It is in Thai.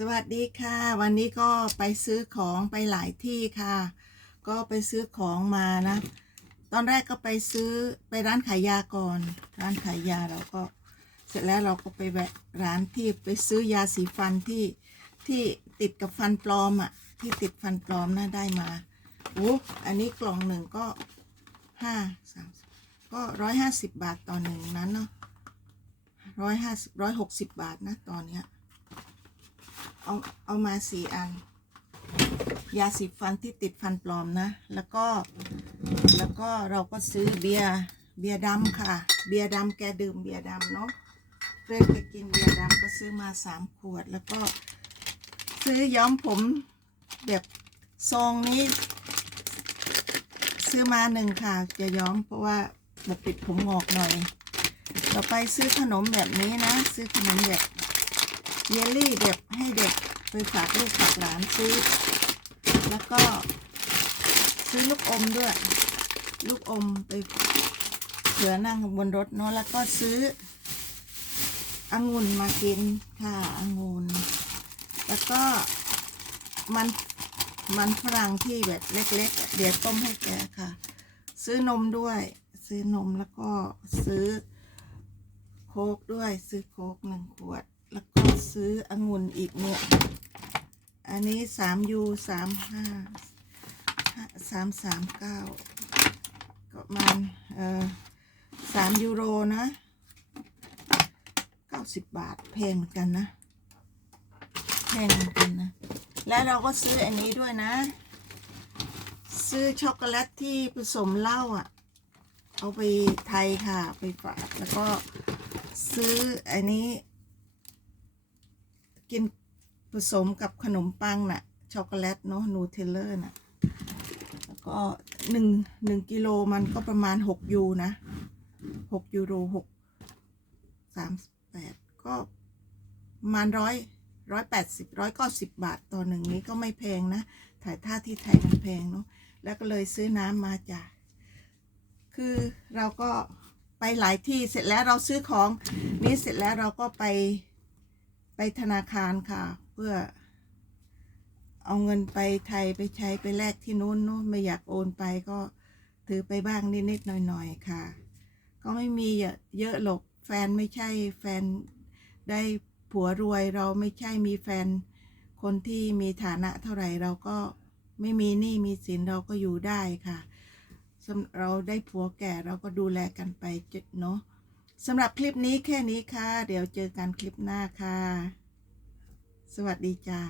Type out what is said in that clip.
สวัสดีค่ะ วันนี้ก็ไปซื้อของไปหลายที่ค่ะ ก็ไปซื้อของมานะ ตอนแรกก็ไปซื้อไปร้านขายยาก่อน ร้านขายยาเราก็ เสร็จแล้วเราก็ไปแวะร้านที่ไปซื้อยาสีฟันที่ที่ติดกับฟันปลอมอะ ที่ติดฟันปลอมนะได้มาโอ้อันนี้กล่องหนึ่งก็ห้าสามก็ร้อยห้าสิบบาทต่อหนึ่งนั้นเนาะร้อยห้าสิบร้อยหกสิบบาทนะตอนเนี้ย เอาเอามาสี่อัน ยาสีฟันที่ติดฟันปลอมนะ แล้วก็แล้วก็เราก็ซื้อเบียร์เบียร์ดำค่ะ เบียร์ดำแกดื่มเบียร์ดำเนาะเพื่อนแกกินเบียร์ดำก็ซื้อมาสามขวด แล้วก็ซื้อย้อมผมแบบซองนี้ ซื้อมาหนึ่งค่ะ จะย้อมเพราะว่าแบบปิดผมงอกหน่อย ต่อไปซื้อขนมแบบนี้นะ ซื้อขนมแบบ เยลลี่แบบให้เด็กไปฝากลูกฝากหลานซื้อ แล้วก็ซื้อลูกอมด้วย ลูกอมไปเผื่อนั่งบนรถเนาะแล้วก็ซื้อองุ่นมากินค่ะองุ่นแล้วก็มันมันฝรั่งที่แบบเล็ก ๆ เดี๋ยวต้มให้แกค่ะ ซื้อนมด้วย ซื้อนมแล้วก็ซื้อโค้กด้วย ซื้อโค้กหนึ่งขวด แล้วก็ซื้อองุ่นอีกเนี่ย อันนี้สามยูสามห้าสามสามเก้าก็ประมาณเอ่อสามยูโรนะเก้าสิบบาทแพงเหมือนกันนะ แพงเหมือนกันนะ แล้วเราก็ซื้ออันนี้ด้วยนะ ซื้อช็อกโกแลตที่ผสมเหล้าอะ เอาไปไทยค่ะ ไปฝากแล้วก็ซื้ออันนี้ กินผสมกับขนมปังน่ะ ช็อกโกแลตเนาะนูเทลเลอร์น่ะ แล้วก็หนึ่งหนึ่งกิโลมันก็ประมาณหกยูนะหกยูโรหกสามแปดก็ประมาณร้อยร้อยแปดสิบร้อยก็สิบบาทต่อหนึ่งนี้ก็ไม่แพงนะ ถ่ายท่าที่ไทยมันแพงเนาะแล้วก็เลยซื้อน้ำมาจาก คือเราก็ไปหลายที่เสร็จแล้วเราซื้อของนี้เสร็จแล้วเราก็ไป ไปธนาคารค่ะ เพื่อ เอาเงินไปไทยไปใช้ไปแลกที่นู้นนู้นไม่อยากโอนไปก็ถือไปบ้างนิดๆหน่อยๆค่ะ ก็ไม่มีเยอะเยอะหรอกแฟนไม่ใช่แฟนได้ผัวรวยเราไม่ใช่มีแฟน คนที่มีฐานะเท่าไหร่เราก็ไม่มีหนี้มีสินเราก็อยู่ได้ค่ะ เราได้ผัวแก่เราก็ดูแลกันไปจุดเนาะ สำหรับคลิปนี้แค่นี้ค่ะ เดี๋ยวเจอกันคลิปหน้าค่ะ สวัสดีจ้า